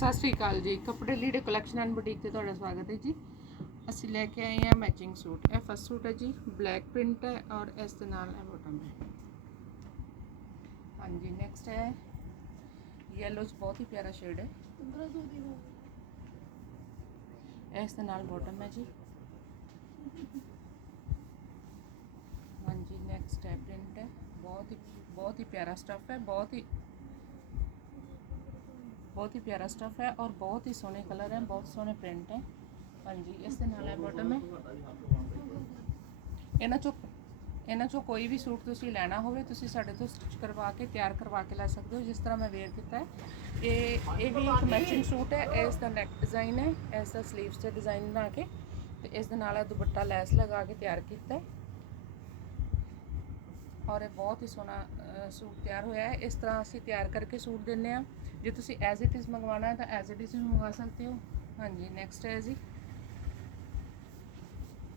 ਸਤਿ ਸ਼੍ਰੀ ਅਕਾਲ ਜੀ ਕੱਪੜੇ ਲੀੜੇ ਕਲੈਕਸ਼ਨ ਐਂਡ ਬੁਟੀਕ ਤੇ ਤੁਹਾਡਾ ਸਵਾਗਤ ਹੈ ਜੀ ਅਸੀਂ ਲੈ ਕੇ ਆਏ ਹਾਂ ਮੈਚਿੰਗ ਸੂਟ ਇਹ ਫਸਟ ਸੂਟ ਹੈ ਜੀ ਬਲੈਕ ਪ੍ਰਿੰਟ ਹੈ ਔਰ ਇਸ ਦੇ ਨਾਲ ਇਹ ਬੋਟਮ ਹੈ ਹਾਂਜੀ ਨੈਕਸਟ ਹੈ ਯੈਲੋ ਚ ਬਹੁਤ ਹੀ ਪਿਆਰਾ ਸ਼ੇਡ ਹੈ ਇਸ ਦੇ ਨਾਲ ਬੋਟਮ ਹੈ ਜੀ ਹਾਂਜੀ ਨੈਕਸਟ ਹੈ ਪ੍ਰਿੰਟ ਹੈ ਬਹੁਤ ਹੀ ਬਹੁਤ ਹੀ ਪਿਆਰਾ ਸਟਫ ਹੈ ਬਹੁਤ ਹੀ बहुत ही प्यारा स्टफ़ है और बहुत ही सोने कलर है, बहुत सोने प्रिंट है। हाँ जी, इस नाल है बॉटम है इन चो इन चो कोई भी सूट तुम्हें लैना होे तो स्टिच करवा के, तैयार करवा के ला सकते हो। जिस तरह मैं वेयर किया भी एक मैचिंग सूट है इसका नैक डिज़ाइन है इसका स्लीवस से डिज़ाइन बना के तो इस दुपट्टा लैस लगा के तैयार किया ਔਰ ਇਹ ਬਹੁਤ ਹੀ ਸੋਹਣਾ ਅ, ਸੂਟ ਤਿਆਰ ਹੋਇਆ ਹੈ। ਇਸ ਤਰ੍ਹਾਂ ਅਸੀਂ ਤਿਆਰ ਕਰਕੇ ਸੂਟ ਦਿੰਨੇ ਆ ਜੇ ਤੁਸੀਂ ਐਜ਼ ਇਟ ਇਜ਼ ਮੰਗਵਾਉਣਾ ਹੈ ਤਾਂ ਐਜ਼ ਇਟ ਇਜ਼ ਵੀ ਮੰਗਵਾ ਸਕਦੇ ਹੋ। ਹਾਂਜੀ ਨੈਕਸਟ ਹੈ ਜੀ।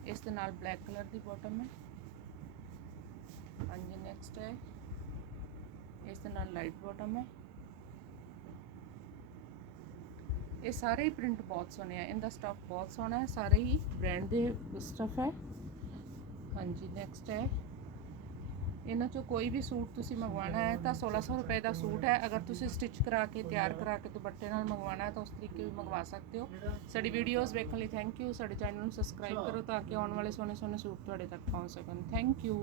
ਇਸ ਦੇ ਨਾਲ ਬਲੈਕ ਕਲਰ ਦੀ ਬਾਟਮ ਹੈ। ਹਾਂਜੀ ਨੈਕਸਟ ਹੈ। ਇਸ ਦੇ ਨਾਲ ਲਾਈਟ ਬਾਟਮ ਹੈ। ਇਹ ਸਾਰੇ ਹੀ ਪ੍ਰਿੰਟ ਬਹੁਤ ਸੋਹਣੇ ਆ। ਇਹਦਾ ਸਟਫ ਬਹੁਤ ਸੋਹਣਾ ਹੈ। ਸਾਰੇ ਹੀ ਬ੍ਰਾਂਡ ਦੇ ਸਟਫ ਹੈ। ਹਾਂਜੀ ਨੈਕਸਟ ਹੈ। ਇਹਨਾਂ ਚੋਂ ਕੋਈ ਵੀ ਸੂਟ ਤੁਸੀਂ ਮੰਗਵਾਉਣਾ ਹੈ ਤਾਂ 1600 ਰੁਪਏ ਦਾ ਸੂਟ ਹੈ। ਅਗਰ ਤੁਸੀਂ ਸਟਿਚ ਕਰਾ ਕੇ, ਤਿਆਰ ਕਰਾ ਕੇ ਦੁਪੱਟੇ ਨਾਲ ਮੰਗਵਾਉਣਾ ਹੈ ਤਾਂ ਉਸ ਤਰੀਕੇ ਵੀ ਮੰਗਵਾ ਸਕਦੇ ਹੋ। ਸਾਡੀ ਵੀਡੀਓਜ਼ ਵੇਖਣ ਲਈ ਥੈਂਕ ਯੂ ਸਾਡੇ ਚੈਨਲ ਨੂੰ ਸਬਸਕ੍ਰਾਈਬ ਕਰੋ ਤਾਂ ਕਿ ਆਉਣ ਵਾਲੇ ਸੋਹਣੇ ਸੋਹਣੇ ਸੂਟ ਤੁਹਾਡੇ ਤੱਕ ਪਹੁੰਚ ਸਕਣ। Thank you